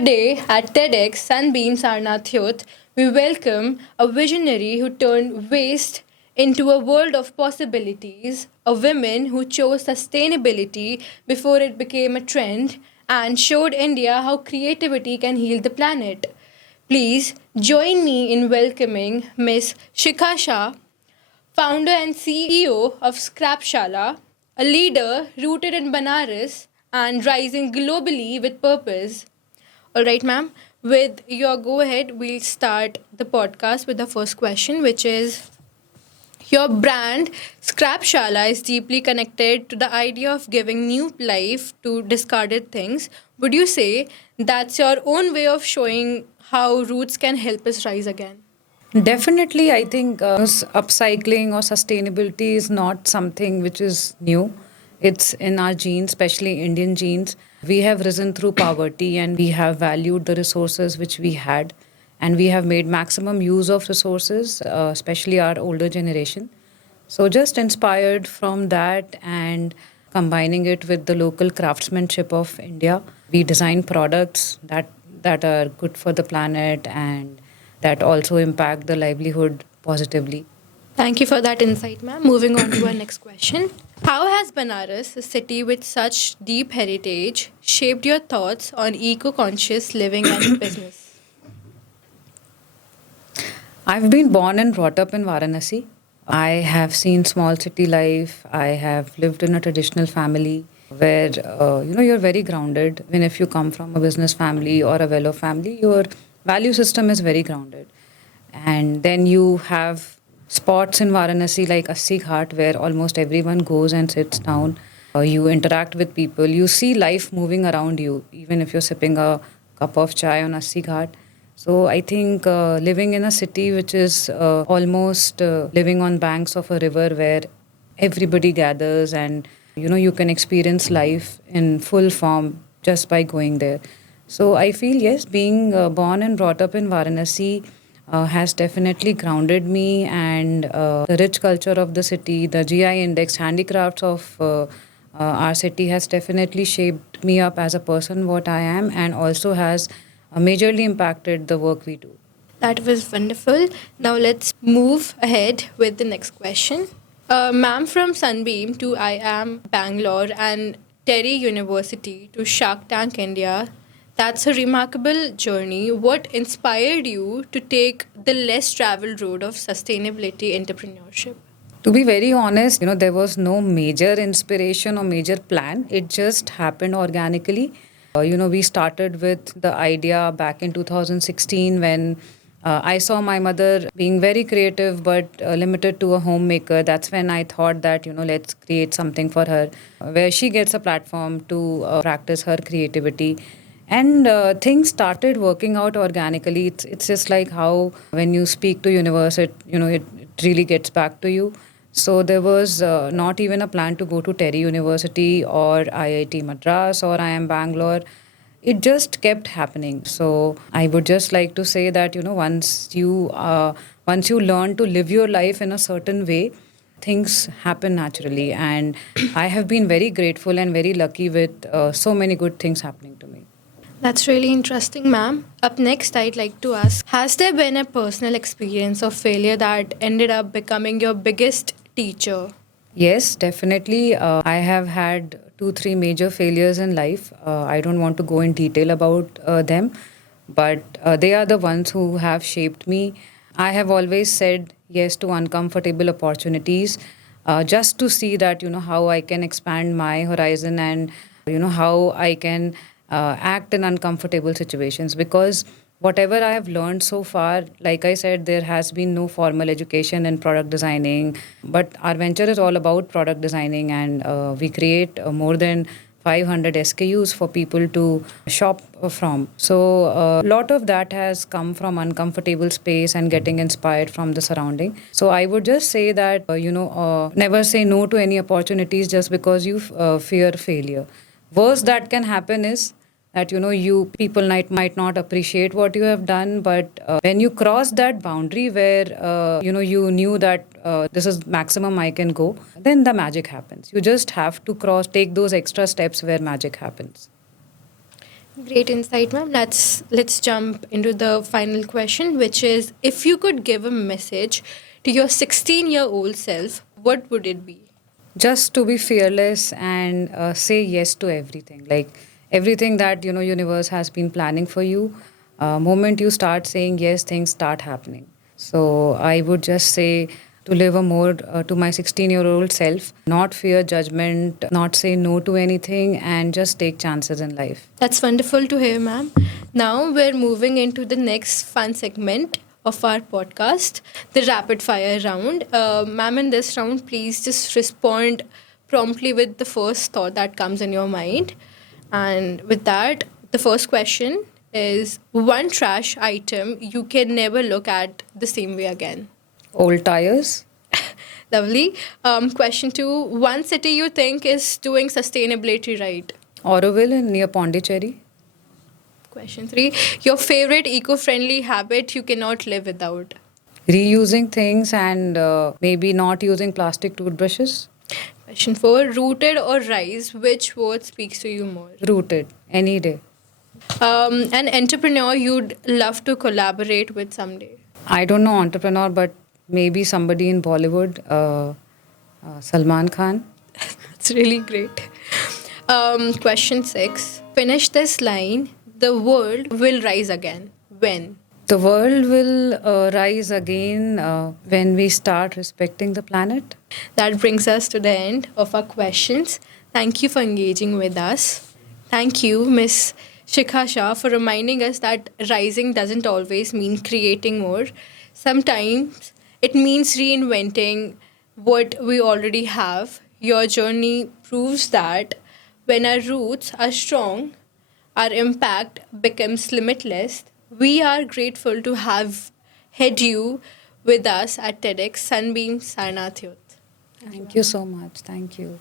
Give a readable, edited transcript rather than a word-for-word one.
Today at TEDx Sunbeam Sarnath, we welcome a visionary who turned waste into a world of possibilities, a woman who chose sustainability before it became a trend and showed India how creativity can heal the planet. Please join me in welcoming Miss Shikha Shah, founder and CEO of Scrapshala, a leader rooted in Banaras and rising globally with purpose. All right, ma'am. With your go ahead, we'll start the podcast with the first question, which is your brand, Scrapshala, is deeply connected to the idea of giving new life to discarded things. Would you say that's your own way of showing how roots can help us rise again? Definitely, I think upcycling or sustainability is not something which is new. It's in our genes, especially Indian genes. We have risen through poverty and we have valued the resources which we had, and we have made maximum use of resources, especially our older generation. So, just inspired from that and combining it with the local craftsmanship of India, we design products that are good for the planet and that also impact the livelihood positively. Thank you for that insight, ma'am. Moving on to our next question. How has Banaras, a city with such deep heritage, shaped your thoughts on eco conscious living and business? I've been born and brought up in Varanasi. I have seen small city life. I have lived in a traditional family where you're very grounded. Even if you come from a business family or a well-off family, your value system is very grounded. And then you have spots in Varanasi like Assi Ghat where almost everyone goes and sits down. You interact with people. You see life moving around you, even if you're sipping a cup of chai on Assi Ghat. So I think living in a city which is almost living on banks of a river where everybody gathers and you can experience life in full form just by going there. So I feel yes, being born and brought up in Varanasi has definitely grounded me, and the rich culture of the city, the GI index, handicrafts of our city has definitely shaped me up as a person, what I am, and also has majorly impacted the work we do. That was wonderful. Now let's move ahead with the next question. Ma'am, from Sunbeam to I Am Bangalore and Terry University to Shark Tank India, that's a remarkable journey. What inspired you to take the less traveled road of sustainability entrepreneurship? To be very honest, there was no major inspiration or major plan. It just happened organically. We started with the idea back in 2016 when I saw my mother being very creative but limited to a homemaker. That's when I thought that, let's create something for her where she gets a platform to practice her creativity. And things started working out organically. It's just like how when you speak to universe, it really gets back to you. So there was not even a plan to go to Terry University or IIT Madras or IIM Bangalore. It just kept happening. So I would just like to say that once you learn to live your life in a certain way, things happen naturally. And I have been very grateful and very lucky with so many good things happening to me. That's really interesting, ma'am. Up next, I'd like to ask, has there been a personal experience of failure that ended up becoming your biggest teacher? Yes, definitely. I have had 2, 3 major failures in life. I don't want to go in detail about them, but they are the ones who have shaped me. I have always said yes to uncomfortable opportunities just to see that, how I can expand my horizon and, how I can act in uncomfortable situations, because whatever I have learned so far, like I said, there has been no formal education in product designing, but our venture is all about product designing, and we create more than 500 SKUs for people to shop from. So a lot of that has come from uncomfortable space and getting inspired from the surrounding. So I would just say that, never say no to any opportunities just because you fear failure. Worst that can happen is that you people might not appreciate what you have done, but when you cross that boundary where you knew that this is maximum I can go, then the magic happens. You just have to take those extra steps where magic happens. Great insight, ma'am. Let's jump into the final question, which is if you could give a message to your 16-year-old self, what would it be? Just to be fearless and say yes to everything, like everything that universe has been planning for you. Moment you start saying yes, things start happening. So I would just say to live a more to my 16-year-old self, not fear judgment, not say no to anything, and just take chances in life. That's wonderful to hear, ma'am. Now we're moving into the next fun segment of our podcast, the rapid fire round. Ma'am, in this round, please just respond promptly with the first thought that comes in your mind. And with that, the first question is one trash item you can never look at the same way again. Old tires. Lovely. Question two, one city you think is doing sustainability right. Auroville in near Pondicherry. Question three, your favorite eco friendly habit you cannot live without. Reusing things and maybe not using plastic toothbrushes. Question four, rooted or rise, which word speaks to you more? Rooted any day. An entrepreneur you'd love to collaborate with someday. I don't know entrepreneur, but maybe somebody in Bollywood, Salman Khan. That's really great. Question six, finish this line, the world will rise again. When? The world will rise again when we start respecting the planet. That brings us to the end of our questions. Thank you for engaging with us. Thank you, Miss Shikha Shah, for reminding us that rising doesn't always mean creating more. Sometimes it means reinventing what we already have. Your journey proves that when our roots are strong, our impact becomes limitless. We are grateful to have had you with us at TEDx Sunbeam Sarnath Youth. Thank you so much. Thank you.